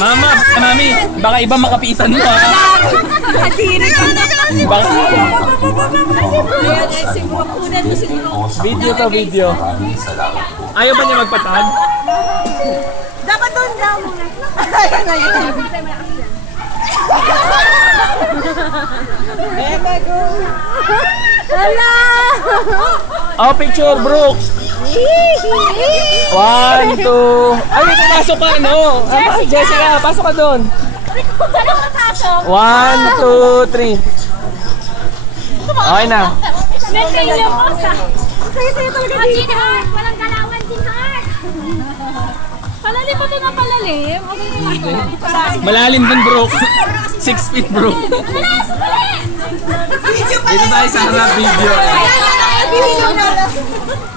Mama, mami, baka iba makapitan mo ha. Video to, video. Ayaw ba niya magpatag? Dapat doon daw muna. Hala! Oh, picture, Brooke. 1, 2. Ay, pasok ka, no? Jessica, pasok ka doon. 1, 2, 3. Okay na. Nagkaila mo sa... Kaya talaga dito. Walang galawan din, Heart. Palalim mo ito na palalim. Malalim dun, Brooke. 6 feet, Brooke. Dito tayo sa harap video.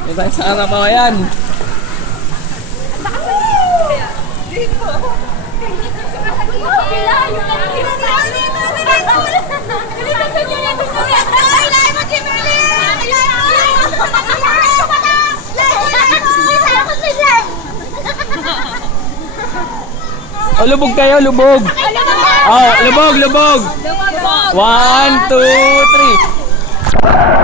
Dito tayo sa harap mo. Ayan. Oh, lubog kayo, lubog. Oh, lubog, lubog. 1, 2, 3.